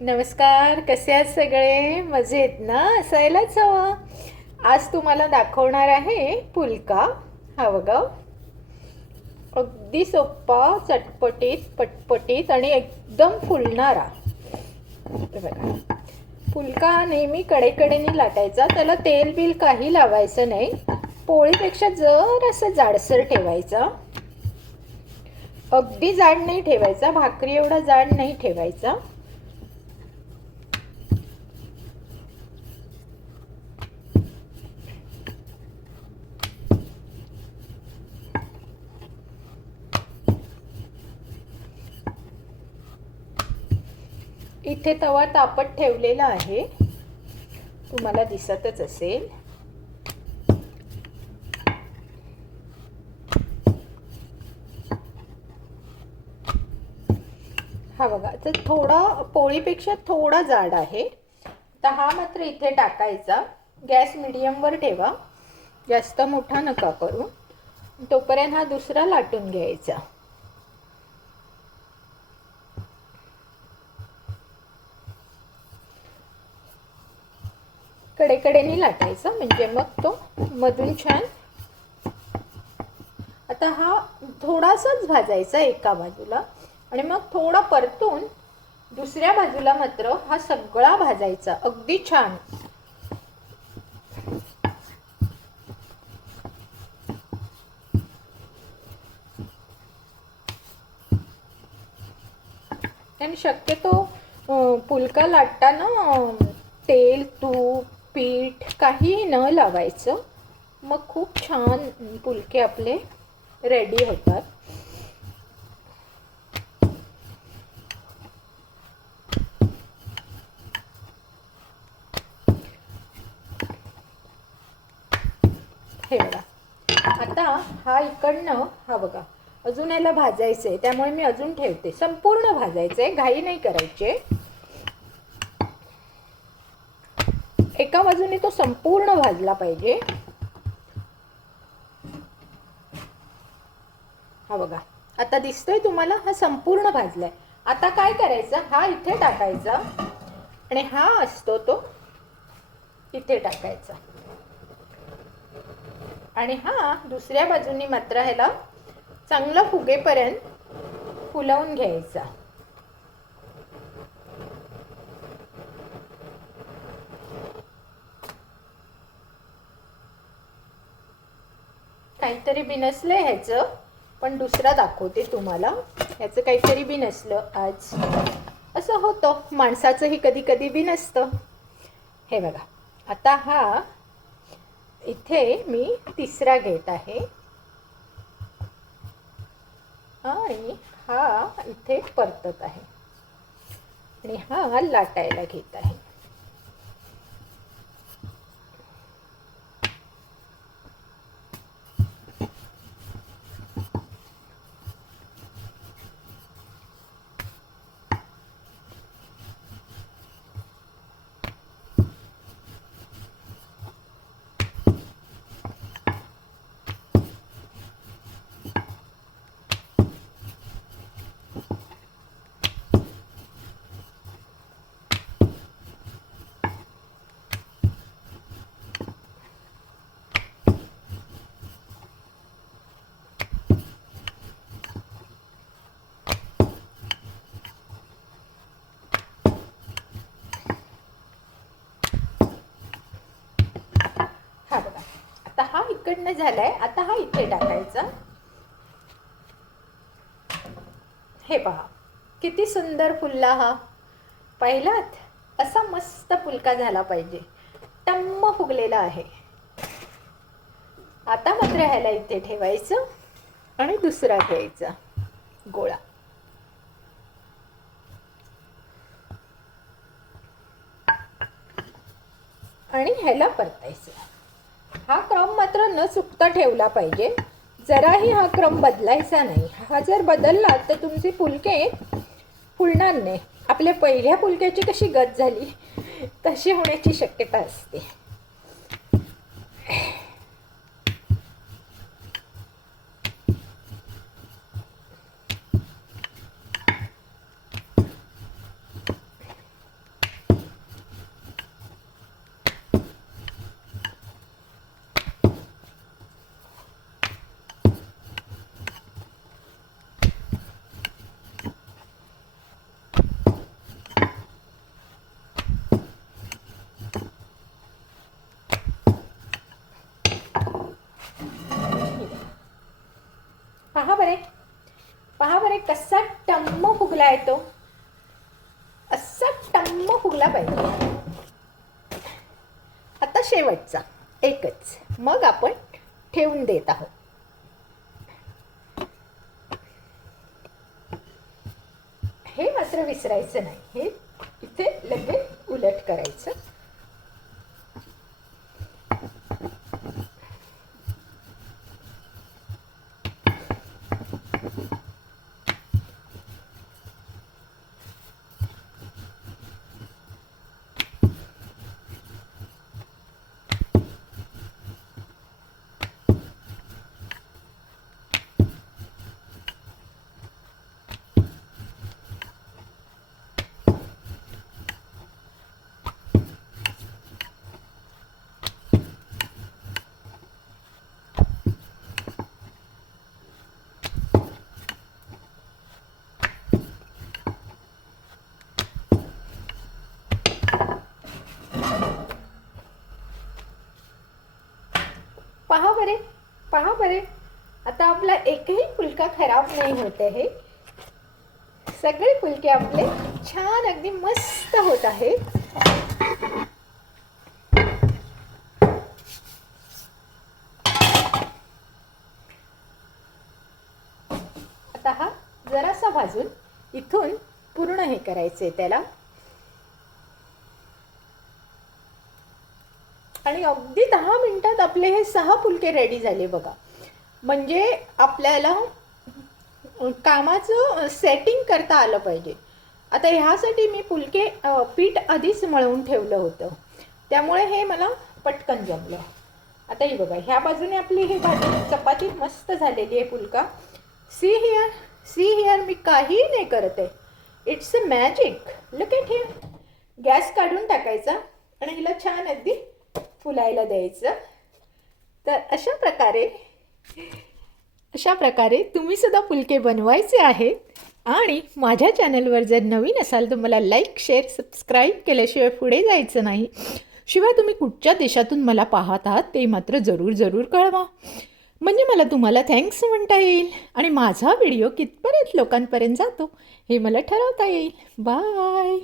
नमस्कार, कसे आहात सगळे? मजेत ना? असायलाच हवं. आज तुम्हाला दाखवणार आहे पुलका. हा बघा, अगदी सोप्पा, चटपटीत, पटपटीत आणि एकदम फुलणारा. हे बघा, पुलका नेहमी कडेकडेने लाटायचा. त्याला तेल बिल काही लावायचं नाही. पोळीपेक्षा जर असं जाडसर ठेवायचा. अगदी जाड नाही ठेवायचा, भाकरी एवढा जाड नाही ठेवायचा. इथे तवा तापत ठेवलेला आहे, तुम्हाला दिसतच असेल. हा बघा, तर थोडा पोळीपेक्षा थोडा जाड आहे. तर हा मात्र इथे टाकायचा. गॅस मीडियमवर ठेवा, जास्त मोठा नका करू. तोपर्यंत हा दुसरा लाटून घ्यायचा. कडेकडेने लाटायचा, म्हणजे मग तो मधून छान. आता हा थोडासाच भाजायचा एका बाजूला, आणि मग थोडा परतून दुसऱ्या बाजूला मात्र हा सगळा भाजायचा अगदी छान. आणि शक्यतो पुलका लाटताना तेल, तूप, पीठ काही न लावायचं. मग खूप छान पुलके आपले रेडी होतात. हे बघा, आता हा इकडनं हा बघा अजून याला भाजायचं आहे, त्यामुळे मी अजून ठेवते. संपूर्ण भाजायचं आहे, घाई नाही करायचे. एका बाजूने तो संपूर्ण भाजला पाहिजे. हा बघा, आता दिसतोय तुम्हाला, हा संपूर्ण भाजलाय. आता काय करायचं, हा इथे टाकायचा आणि हा असतो तो इथे टाकायचा. आणि हा दुसऱ्या बाजूनी मात्र ह्याला चांगलं फुगेपर्यंत फुलवून घ्यायचा. काहीतरी बिनसलंय ह्याचं, पण दुसरा दाखवते तुम्हाला. ह्याचं काहीतरी बिनसलं आज. असं होतं, माणसाचंही कधी कधी बिनसतं. हे बघा, आता हा इथे मी तिसरा घेत आहे आणि हा इथे परतत आहे आणि हा लाटायला घेत आहे. हा बघा, आता हा इकडनं झालाय. आता हा इथे टाकायचा. हे पहा, किती सुंदर फुलला हा. पाहिलात? असा मस्त पुलका झाला पाहिजे, टम्म फुगलेला आहे. आता मात्र ह्याला इथे ठेवायचं आणि दुसरा घ्यायचा गोळा. आणि ह्याला परतायचं. हा क्रम मात्र न चुकता ठेवला पाहिजे. जराही हा क्रम बदलायचा नाही. हा जर बदलला तर तुमचे पुलके फुलणार नाही. आपल्या पहिल्या पुलक्याची कशी गत झाली तशी होण्याची शक्यता असते. बरे कसा टम्म फुगला आहे तो. असा टम्म फुगला पाहिजे. आता शेवटचा एकच, मग आपण ठेवून देत आहोत. हे मात्र विसरायचं नाही. हे इथे लगेच उलट करायचं. पहा बरे आता आपला एकही फुलका खराब नाही होत आहे. सगळे फुलके आपले छान अगदी मस्त होत आहेत. आता हा जरासा भाजून इथून पूर्ण हे करायचे त्याला. आणि अगदी 10 मिनिटात आपले हे 6 फुलके रेडी झाले बघा. म्हणजे आपल्याला कामाचं सेटिंग करता आलं पाहिजे. आता ह्यासाठी मी फुलके पीठ आधीच मळून ठेवलं होतं, त्यामुळे हे मला पटकन जमलं. आता ही बघा, ह्या बाजूने आपली ही भाजी चपाती मस्त झालेली आहे फुलका. सी हिअर मी काही नाही करत आहे. It's a magic. Look at here. Gas काढून टाकायचा आणि हिला छान अगदी फुलायला द्यायचं. तर अशा प्रकारे तुम्ही सुद्धा फुलके बनवायचे आहेत. आणि माझ्या चॅनलवर जर नवीन असाल तर मला लाईक, शेअर, सबस्क्राईब केल्याशिवाय पुढे जायचं नाही. शिवाय तुम्ही कुठच्या देशातून मला पाहत आहात ते मात्र जरूर कळवा. म्हणजे मला तुम्हाला थँक्स म्हणता येईल आणि माझा व्हिडिओ कितपर्यंत लोकांपर्यंत जातो हे मला ठरवता येईल. बाय.